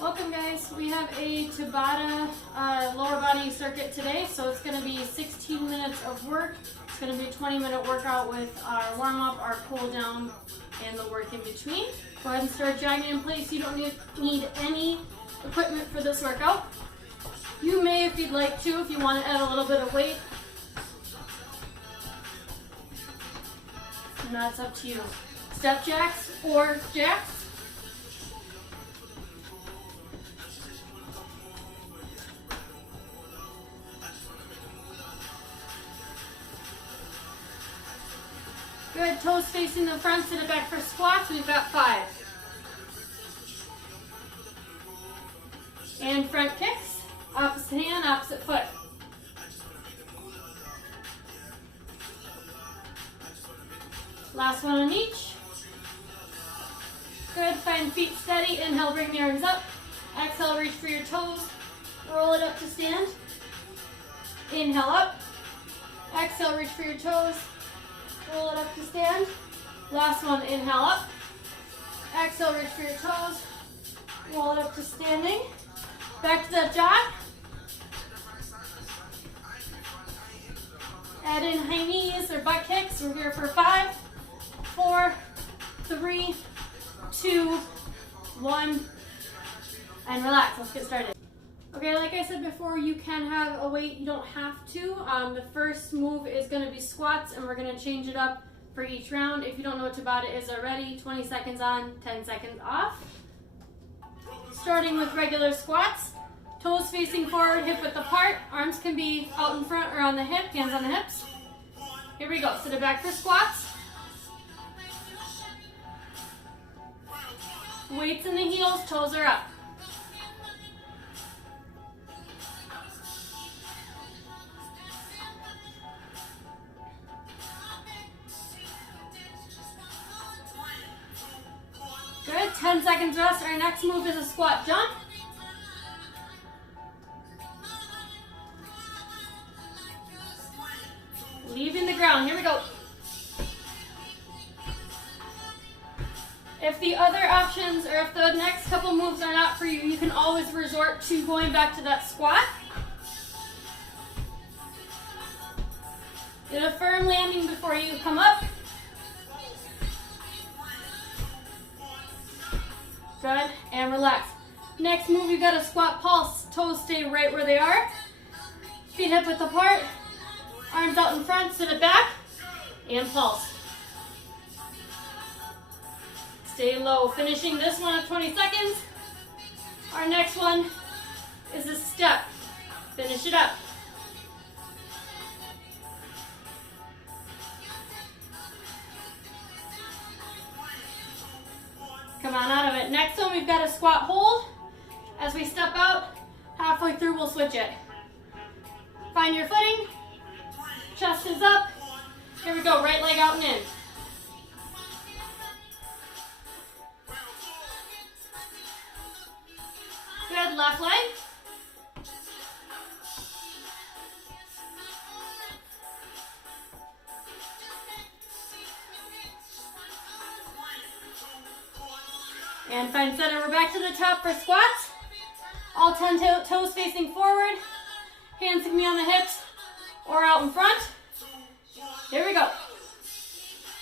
Welcome guys, we have a Tabata lower body circuit today, so it's going to be 16 minutes of work. It's going to be a 20-minute workout with our warm-up, our cool-down, and the work in between. Go ahead and start jogging in place. You don't need any equipment for this workout. You may, if you'd like to, if you want to add a little bit of weight. And that's up to you. Step jacks or jacks. Good, toes facing the front, sit it back for squats. We've got 5. And front kicks, opposite hand, opposite foot. Last one on each. Good, find feet steady. Inhale, bring the arms up. Exhale, reach for your toes. Roll it up to stand. Inhale up. Exhale, reach for your toes. Roll it up to stand. Last one, inhale up. Exhale, reach for your toes. Roll it up to standing. Back to that jog. Add in high knees or butt kicks. We're here for 5, 4, 3, 2, 1, and relax. Let's get started. Okay, like I said before, you can have a weight, you don't have to. The first move is going to be squats, and we're going to change it up for each round. If you don't know what Tabata is already, 20 seconds on, 10 seconds off. Starting with regular squats, toes facing forward, hip width apart. Arms can be out in front or on the hip, hands on the hips. Here we go, sit it back for squats. Weights in the heels, toes are up. Good, 10 seconds rest. Our next move is a squat jump. Leaving the ground, here we go. If the other options, or if the next couple moves are not for you, you can always resort to going back to that squat. Get a firm landing before you come up. Good, and relax. Next move, you've got a squat pulse. Toes stay right where they are. Feet hip width apart. Arms out in front, sit it back, and pulse. Stay low. Finishing this one at 20 seconds. Our next one is a step. Finish it up. Come on out of it. Next one, we've got a squat hold. As we step out, halfway through, we'll switch it. Find your footing. Chest is up. Here we go, right leg out and in. Good, left leg. And find center. We're back to the top for squats. All 10 toes facing forward. Hands can be on the hips or out in front. Here we go.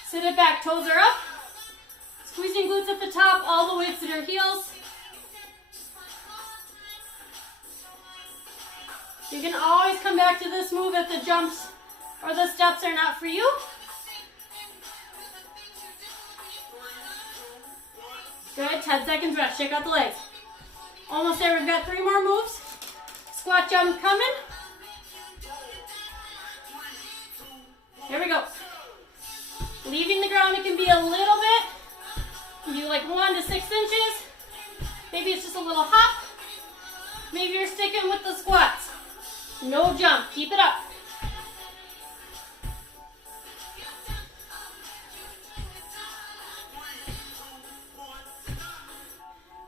Sit it back, toes are up. Squeezing glutes at the top, all the way to your heels. You can always come back to this move if the jumps or the steps are not for you. Good, 10 seconds rest, shake out the legs. Almost there, we've got 3 more moves. Squat jump coming. Here we go. Leaving the ground, it can be a little bit. You can do like 1 to 6 inches. Maybe it's just a little hop. Maybe you're sticking with the squats. No jump, keep it up.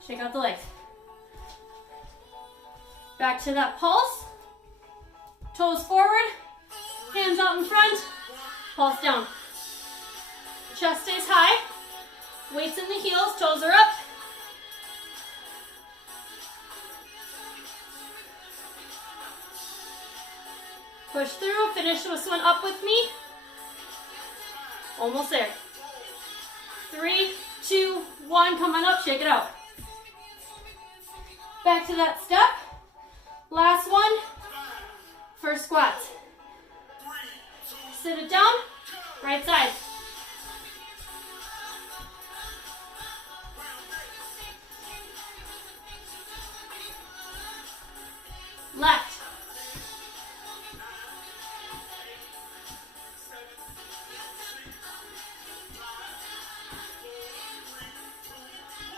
Shake out the legs. Back to that pulse. Toes forward, hands out in front, pulse down. Chest stays high. Weights in the heels, toes are up. Push through, finish this one up with me. Almost there. 3, 2, 1, come on up, shake it out. Back to that step. Last one for squats. Sit it down, right side. Left.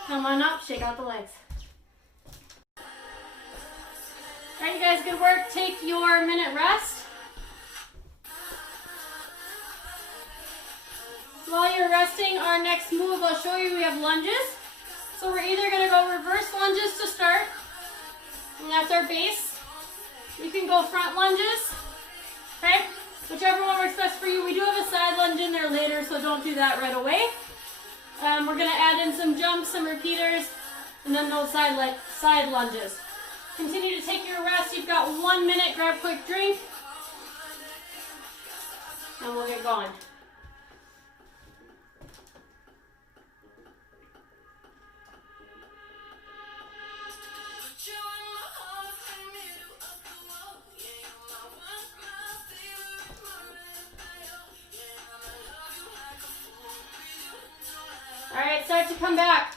Come on up, shake out the legs. All right, you guys, good work. Take your minute rest. While you're resting, our next move, I'll show you, we have lunges. So we're either gonna go reverse lunges to start, and that's our base. You can go front lunges, okay? Whichever one works best for you. We do have a side lunge in there later, so don't do that right away. We're gonna add in some jumps, some repeaters, and then those side lunges. Continue to take your rest. You've got 1 minute, grab a quick drink, and we'll get going. All right, start to come back.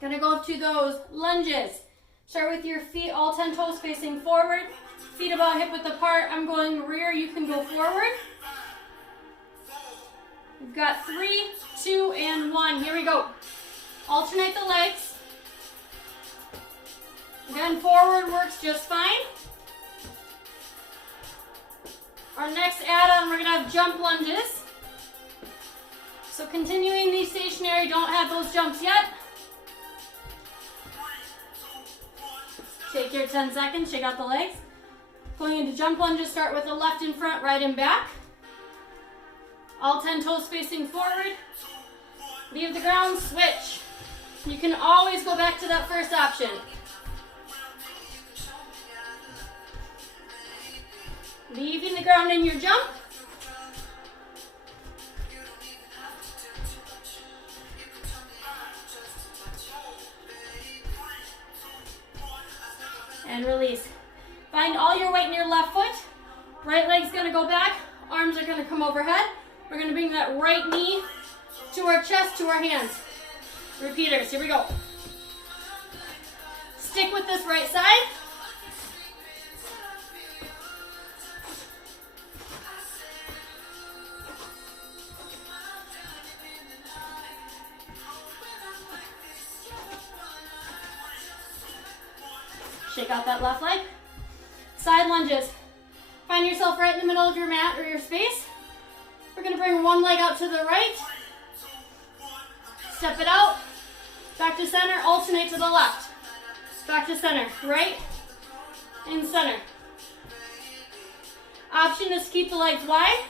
Gonna go to those lunges. Start with your feet, all 10 toes facing forward. Feet about hip width apart. I'm going rear, you can go forward. We've got 3, 2, and 1. Here we go. Alternate the legs. Again, forward works just fine. Our next add-on, we're gonna have jump lunges. So continuing these stationary, don't have those jumps yet. Take your 10 seconds, shake out the legs. Going into jump lunges, start with the left in front, right in back. All 10 toes facing forward. Leave the ground, switch. You can always go back to that first option. Leaving the ground in your jump. And release. Find all your weight in your left foot. Right leg's gonna go back. Arms are gonna come overhead. We're gonna bring that right knee to our chest, to our hands. Repeaters, here we go. Stick with this right side. Shake out that left leg. Side lunges. Find yourself right in the middle of your mat or your space. We're gonna bring one leg out to the right. Step it out. Back to center, alternate to the left. Back to center, right and center. Option is to keep the legs wide.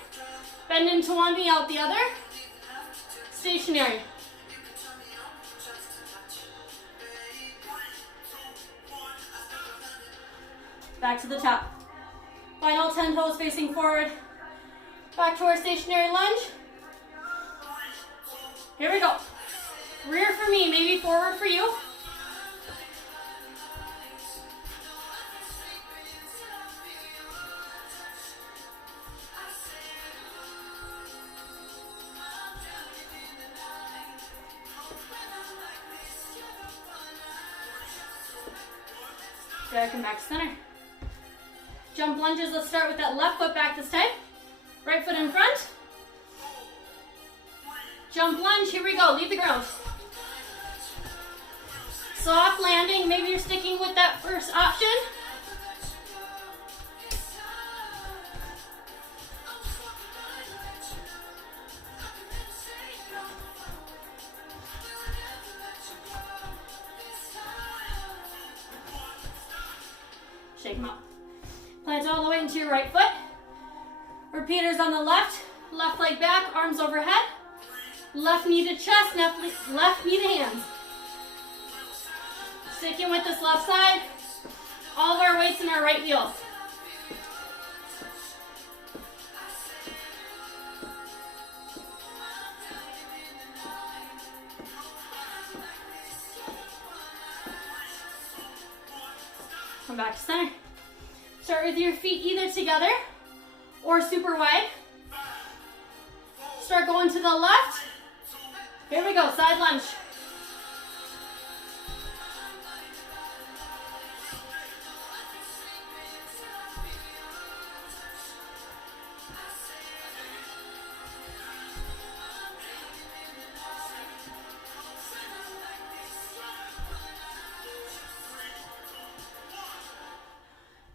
Bend into one knee, out the other. Stationary. Back to the top. Find all 10 toes facing forward. Back to our stationary lunge. Here we go. Rear for me, maybe forward for you. Gotta come back to center. Jump lunges, let's start with that left foot back this time. Right foot in front. Jump lunge, here we go, leave the ground. Soft landing, maybe you're sticking with that first option. Shake them out. Plant all the way into your right foot. Repeaters on the left. Left leg back, arms overhead. Left knee to chest, left knee to hands. Sticking with this left side. All of our weights in our right heel. Come back to center. Start with your feet either together or super wide. Start going to the left. Here we go, side lunge.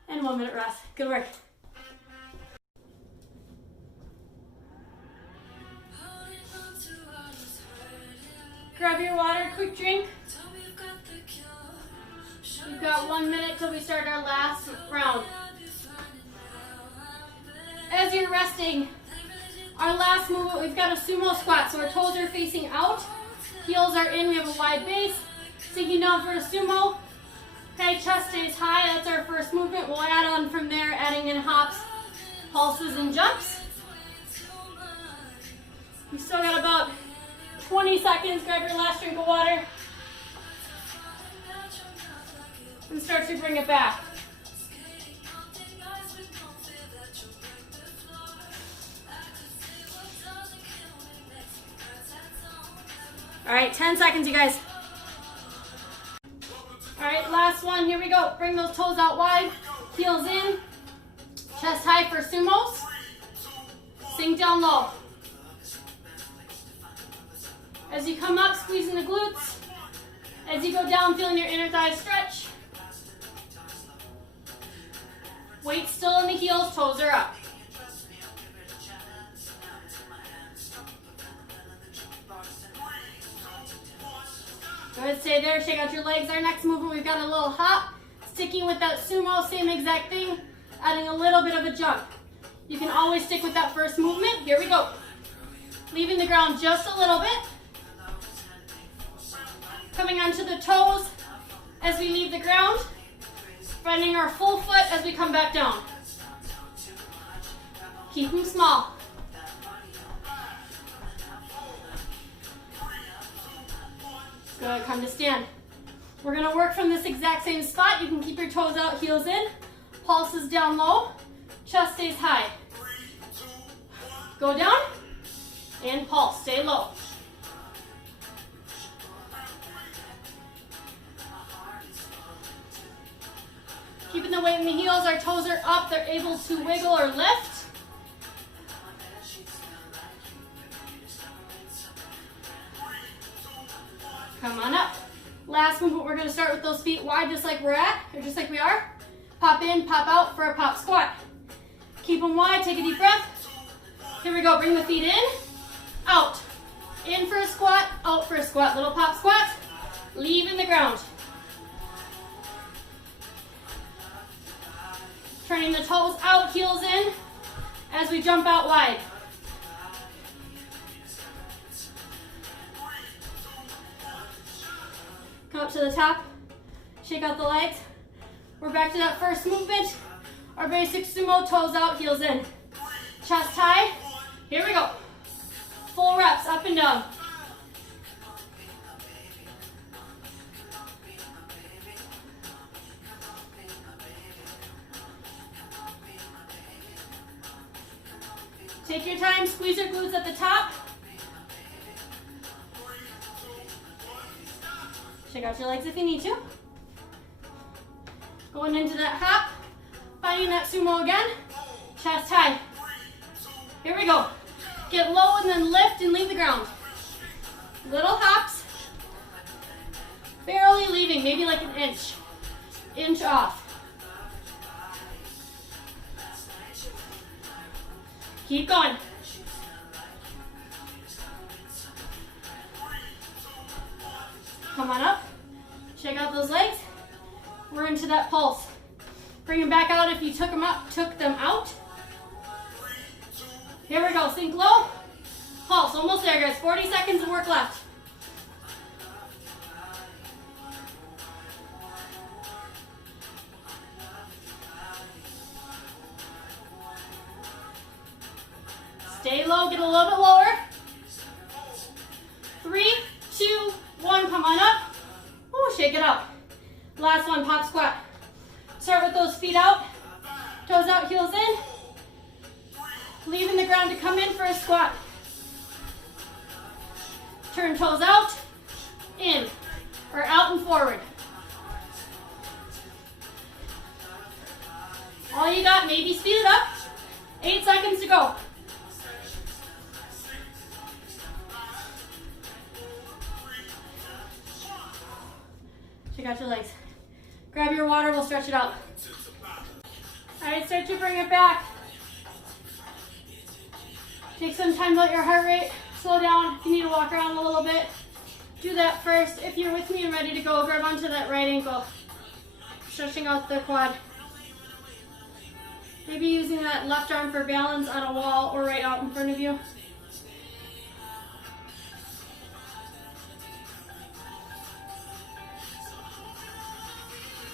And 1 minute rest. Good work. Grab your water, quick drink. We've got 1 minute till we start our last round. As you're resting, our last movement, we've got a sumo squat. So our toes are facing out, heels are in, we have a wide base. Sinking down for a sumo. Okay, chest stays high, that's our first movement. We'll add on from there, adding in hops, pulses, and jumps. We still got about 20 seconds. Grab your last drink of water. And start to bring it back. All right, 10 seconds, you guys. All right, last one, here we go. Bring those toes out wide, heels in, chest high for sumos. Sink down low. As you come up, squeezing the glutes. As you go down, feeling your inner thighs stretch. Weight still in the heels, toes are up. Go ahead, stay there, shake out your legs. Our next movement, we've got a little hop. Sticking with that sumo, same exact thing, adding a little bit of a jump. You can always stick with that first movement. Here we go. Leaving the ground just a little bit. Coming onto the toes as we leave the ground. Spreading our full foot as we come back down. Keep them small. Good, come to stand. We're gonna work from this exact same spot. You can keep your toes out, heels in. Pulses down low, chest stays high. Go down and pulse, stay low. Keeping the weight in the heels, our toes are up, they're able to wiggle or lift. Come on up. Last movement, we're gonna start with those feet wide just like we're at, or just like we are. Pop in, pop out for a pop squat. Keep them wide, take a deep breath. Here we go, bring the feet in, out. In for a squat, out for a squat. Little pop squat, leaving the ground. Turning the toes out, heels in, as we jump out wide. Come up to the top, shake out the legs. We're back to that first movement. Our basic sumo, toes out, heels in. Chest high, here we go. Full reps, up and down. Take your time, squeeze your glutes at the top. Shake out your legs if you need to. Going into that hop, finding that sumo again. Chest high. Here we go. Get low and then lift and leave the ground. Little hops. Barely leaving, maybe like an inch off. Keep going. Come on up. Shake out those legs. We're into that pulse. Bring them back out if you took them out. Here we go. Sink low. Pulse. Almost there, guys. 40 seconds of work left. Stay low, get a little bit lower. 3, 2, 1, come on up. Ooh, shake it out. Last one, pop squat. Start with those feet out, toes out, heels in. Leaving the ground to come in for a squat. Turn toes out, in, or out and forward. All you got, maybe speed it up. 8 seconds to go. Check out your legs. Grab your water, we'll stretch it out. All right, start to bring it back. Take some time to let your heart rate slow down. If you need to walk around a little bit, do that first. If you're with me and ready to go, grab onto that right ankle. Stretching out the quad. Maybe using that left arm for balance on a wall or right out in front of you.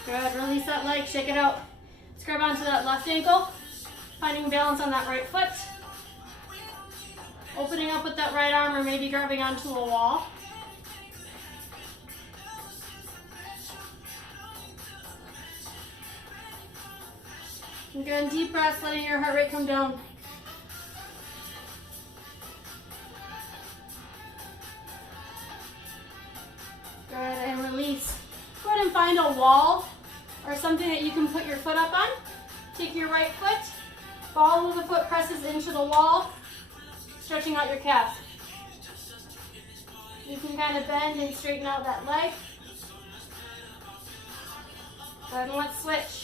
Good, release that leg, shake it out. Let's grab onto that left ankle, finding balance on that right foot. Opening up with that right arm or maybe grabbing onto a wall. And good, deep breaths, letting your heart rate come down. Good, and release. Go ahead and find a wall or something that you can put your foot up on. Take your right foot, ball of the foot presses into the wall, stretching out your calves. You can kind of bend and straighten out that leg. Go ahead and let's switch.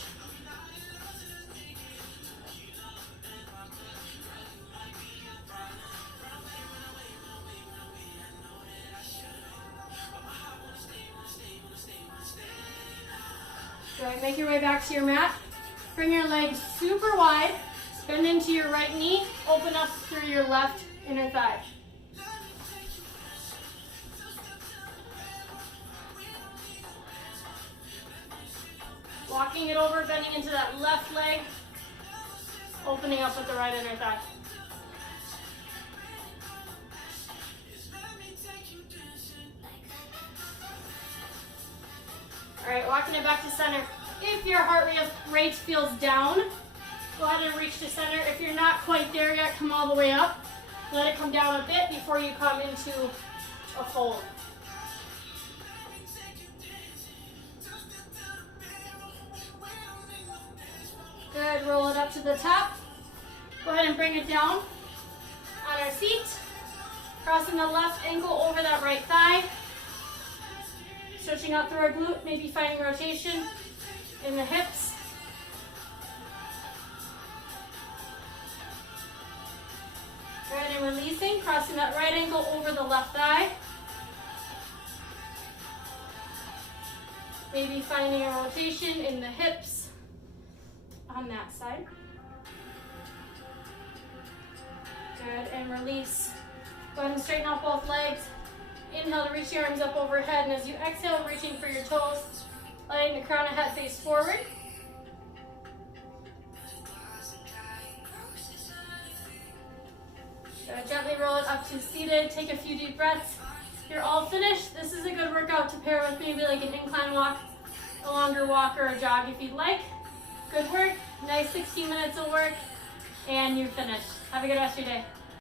Good, make your way back to your mat. Bring your legs super wide. Bend into your right knee. Open up through your left inner thigh. Walking it over, bending into that left leg. Opening up with the right inner thigh. All right, walking it back to center. If your heart rate feels down, go ahead and reach to center. If you're not quite there yet, come all the way up. Let it come down a bit before you come into a fold. Good, roll it up to the top. Go ahead and bring it down on our seat. Crossing the left ankle over that right thigh. Stretching out through our glute, maybe finding rotation in the hips. Good, and releasing, crossing that right ankle over the left thigh. Maybe finding a rotation in the hips on that side. Good, and release. Go ahead and straighten out both legs. Inhale to reach your arms up overhead, and as you exhale, reaching for your toes, letting the crown of head face forward. Gently roll it up to seated. Take a few deep breaths. You're all finished. This is a good workout to pair with maybe like an incline walk, a longer walk, or a jog if you'd like. Good work. Nice 16 minutes of work, and you're finished. Have a good rest of your day.